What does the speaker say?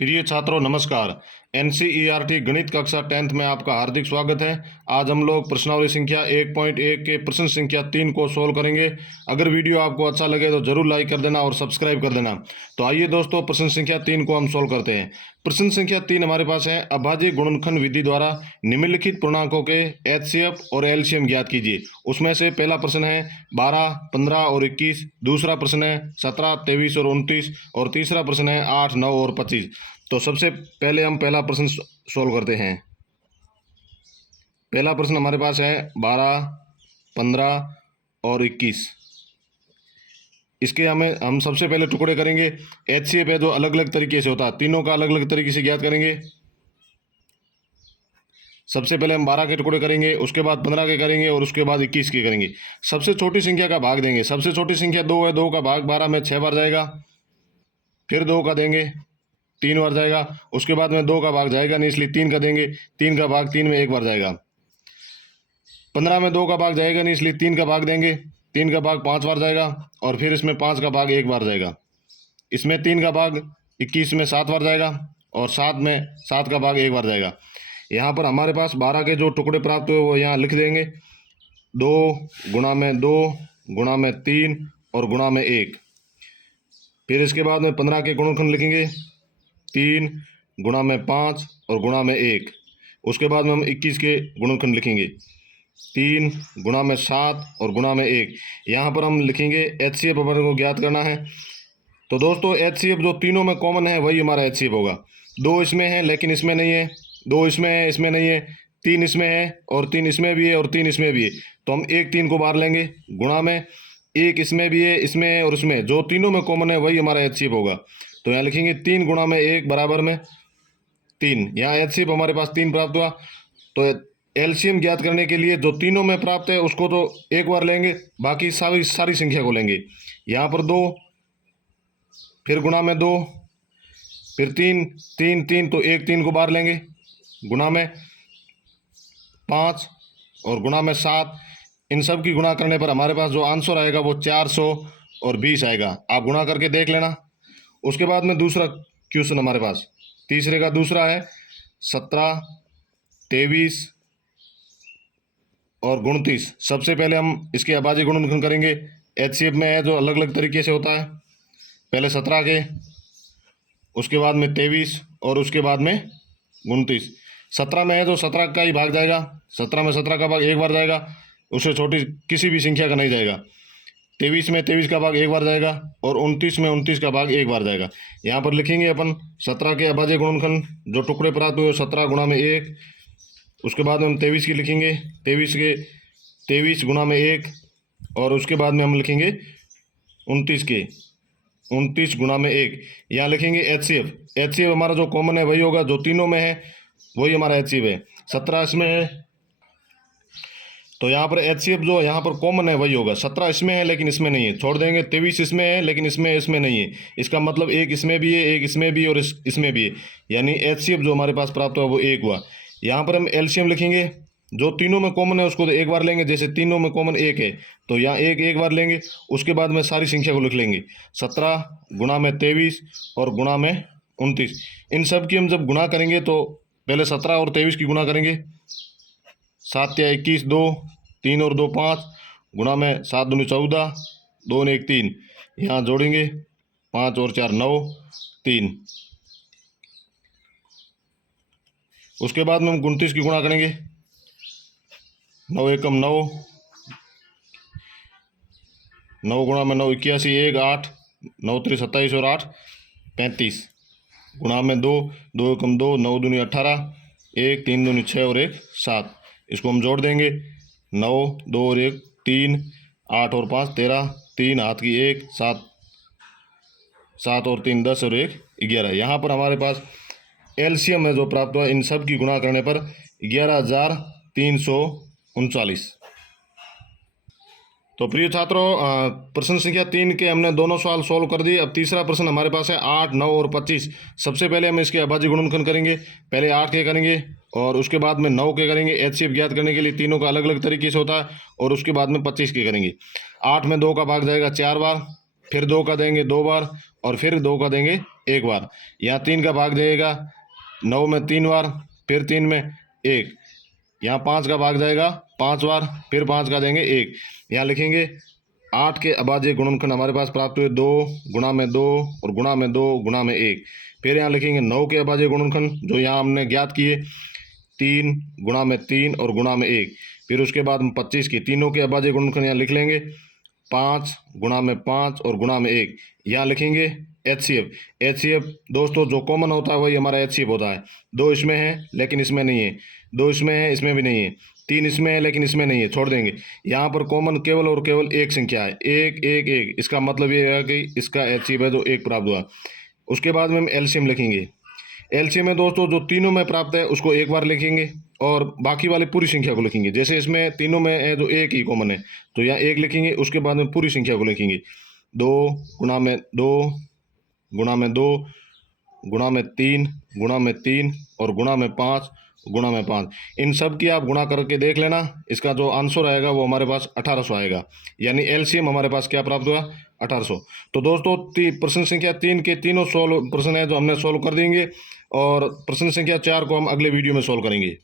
प्रिय छात्रों नमस्कार। एनसीईआरटी गणित कक्षा 10th में आपका हार्दिक स्वागत है। आज हम लोग प्रश्नावली संख्या 1.1 के प्रश्न संख्या 3 को सोल्व करेंगे। अगर वीडियो आपको अच्छा लगे तो जरूर लाइक कर देना और सब्सक्राइब कर देना। तो आइए दोस्तों, प्रश्न संख्या 3 को हम सोल्व करते हैं। प्रश्न संख्या 3 हमारे पास है, अभाज्य गुणनखंड विधि द्वारा निम्नलिखित पूर्णांकों के एचसीएफ और एलसीएम ज्ञात कीजिए। उसमें से पहला प्रश्न है 12, 15 और 21, दूसरा प्रश्न है 17, 23 और 29 और तीसरा प्रश्न है 8, 9 और 25। तो सबसे पहले हम पहला प्रश्न सोल्व करते हैं। पहला प्रश्न हमारे पास है 12, 15 और 21। इसके हम सबसे पहले टुकड़े करेंगे। एचसीएफ है जो अलग अलग तरीके से होता है, तीनों का अलग अलग तरीके से ज्ञात करेंगे। सबसे पहले हम 12 के टुकड़े करेंगे, उसके बाद 15 के करेंगे और उसके बाद 21 के करेंगे। सबसे छोटी संख्या का भाग देंगे। सबसे छोटी संख्या 2 है, 2 का भाग 12 में 6 बार जाएगा। फिर 2 का देंगे, 3 बार जाएगा। उसके बाद में 2 का भाग जाएगा नहीं, इसलिए 3 का देंगे। 3 का भाग 3 में 1 बार जाएगा। 15 में 2 का भाग जाएगा नहीं, इसलिए 3 का भाग देंगे। 3 का भाग 5 बार जाएगा और फिर इसमें 5 का भाग 1 बार जाएगा। इसमें 3 का भाग 21 में 7 बार जाएगा और 7 में 7 का भाग 1 बार जाएगा। यहाँ पर हमारे पास 12 के जो टुकड़े प्राप्त हुए वो यहाँ लिख देंगे। 2 गुणा में 2 गुणा में 3 और गुणा में 1। फिर इसके बाद में 15 के गुणनखंड लिखेंगे, 3 गुणा में 5 और गुणा में 1। उसके बाद में हम 21 के गुणनखंड लिखेंगे, 3 गुणा में 7 और गुणा में 1। यहाँ पर हम लिखेंगे एचसीएफ अपन को ज्ञात करना है। तो दोस्तों एचसीएफ जो तीनों में कॉमन है वही हमारा एचसीएफ होगा। 2 इसमें है लेकिन इसमें नहीं है, 2 इसमें है इसमें नहीं है, 3 इसमें है और 3 इसमें भी है और 3 इसमें भी है। तो हम 1 3 को बाहर लेंगे, गुणा में 1 इसमें भी है, इसमें है और इसमें, जो तीनों में कॉमन है वही हमारा एचसीएफ होगा। तो यहाँ लिखेंगे 3 गुणा में 1 बराबर में 3। यहाँ एचसीएफ हमारे पास 3 प्राप्त हुआ। तो एलसीएम ज्ञात करने के लिए जो तीनों में प्राप्त है उसको तो एक बार लेंगे, बाकी सारी संख्या को लेंगे। यहाँ पर 2, फिर गुणा में 2, फिर 3 3 3, तो 1 3 को बाहर लेंगे, गुणा में 5 और गुणा में 7। इन सब की गुणा करने पर हमारे पास जो आंसर आएगा वो 420 आएगा। आप गुणा करके देख लेना। उसके बाद में दूसरा क्वेश्चन हमारे पास, तीसरे का दूसरा है 17, 23 और 29। सबसे पहले हम इसके अभाज्य गुणनखंड करेंगे। एचसीएफ में है जो अलग अलग तरीके से होता है। पहले 17 के, उसके बाद में 23 और उसके बाद में 29। 17 में है तो 17 का ही भाग जाएगा। 17 में 17 का भाग 1 बार जाएगा, उससे छोटी किसी भी संख्या का नहीं जाएगा। 23 में 23 का भाग 1 बार जाएगा और 29 में 29 का भाग 1 बार जाएगा। यहाँ पर लिखेंगे अपन 17 के अभाज्य गुणनखंड, जो टुकड़े प्राप्त हुए 17 गुणा में 1। उसके बाद में हम 23 की लिखेंगे, 23 गुणा में 1 और उसके बाद में हम लिखेंगे 29 गुणा में 1। यहाँ लिखेंगे एचसीएफ। एचसीएफ हमारा जो कॉमन है वही होगा, जो तीनों में है वही हमारा एचसीएफ है। 17 इसमें है तो यहाँ पर एचसीएफ जो यहाँ पर कॉमन है वही होगा। 17 इसमें है लेकिन इसमें नहीं है, छोड़ देंगे। 23 इसमें है लेकिन इसमें नहीं है। इसका मतलब 1 इसमें भी है, 1 इसमें भी और इसमें भी है, यानी एचसीएफ जो हमारे पास प्राप्त हुआ वो 1 हुआ। यहाँ पर हम एलसीएम लिखेंगे, जो तीनों में कॉमन है उसको तो 1 बार लेंगे। जैसे तीनों में कॉमन 1 है तो यहाँ 1 बार लेंगे। उसके बाद में सारी संख्या को लिख लेंगे, 17 गुणा में 23 और गुणा में 29। इन सब की हम जब गुणा करेंगे तो पहले 17 और 23 की गुणा करेंगे। 7 या 21, 2 3 और 2 5, गुणा में 7 दूनी 14, 2 ने 1 3। यहाँ जोड़ेंगे 5 और 4 9 3। उसके बाद में हम 29 की गुणा करेंगे। 9 एकम 9, 9 गुणा में 9 81, 1 8, 9 3 27 और 8 35, गुणा में 2, 2 एकम 2, 9 दूनी 18, 1 3 दूनी 6 और 1 7। इसको हम जोड़ देंगे, 9 2 और 1 3, 8 और 5 13, 3 हाथ की 1 7, 7 और 3 10 और 1 11। यहाँ पर हमारे पास एलसीएम है जो प्राप्त हुआ, इन सब की गुणा करने पर 11,339। तो प्रिय छात्रों, प्रश्न संख्या 3 के हमने दोनों सवाल सोल्व कर दिए। अब तीसरा प्रश्न हमारे पास है 8, 9 और 25। सबसे पहले हम इसके अभाज्य गुणनखंड करेंगे। पहले 8 के करेंगे और उसके बाद में 9 के करेंगे। एचसीएफ ज्ञात करने के लिए तीनों का अलग अलग तरीके से होता है। और उसके बाद में 25 के करेंगे। 8 में 2 का भाग जाएगा 4 बार, फिर 2 का देंगे 2 बार और फिर 2 का देंगे 1 बार। यहाँ 3 का भाग जाएगा 9 में 3 बार, फिर 3 में 1। यहाँ 5 का भाग जाएगा 5 बार, फिर 5 का देंगे 1। यहाँ लिखेंगे 8 के अभाज्य गुणनखंड हमारे पास प्राप्त हुए 2 गुणा में 2 और गुणा में 2 गुणा में 1। फिर यहाँ लिखेंगे 9 के अभाज्य गुणनखंड जो यहाँ हमने ज्ञात किए 3 गुणा में 3 और गुणा में 1। फिर उसके बाद हम 25 की तीनों के अभाज्य गुणनखंड यहाँ लिख लेंगे 5 गुणा में 5 और गुणा में 1। यहाँ लिखेंगे HCF दोस्तों जो कॉमन होता है वही हमारा HCF होता है। 2 इसमें है लेकिन इसमें नहीं है, 2 इसमें है इसमें भी नहीं है, 3 इसमें है लेकिन इसमें नहीं है, छोड़ देंगे। यहाँ पर कॉमन केवल और केवल एक संख्या है, 1 1 1। इसका मतलब ये है कि इसका HCF है जो 1 प्राप्त हुआ। उसके बाद में हम LCM लिखेंगे। LCM में दोस्तों जो तीनों में प्राप्त है उसको एक बार लिखेंगे और बाकी वाली पूरी संख्या को लिखेंगे। जैसे इसमें तीनों में है जो 1 ही कॉमन है तो यहाँ 1 लिखेंगे, उसके बाद में पूरी संख्या को लिखेंगे 2 गुणा में 2 गुणा में 2 गुणा में 3 गुणा में 3 और गुणा में 5 गुणा में 5। इन सब की आप गुणा करके देख लेना, इसका जो आंसर आएगा वो हमारे पास 1800 आएगा। यानी LCM हमारे पास क्या प्राप्त हुआ 1800। तो दोस्तों प्रश्न संख्या 3 के तीनों प्रश्न है जो हमने सोल्व कर देंगे और प्रश्न संख्या 4 को हम अगले वीडियो में सोल्व करेंगे।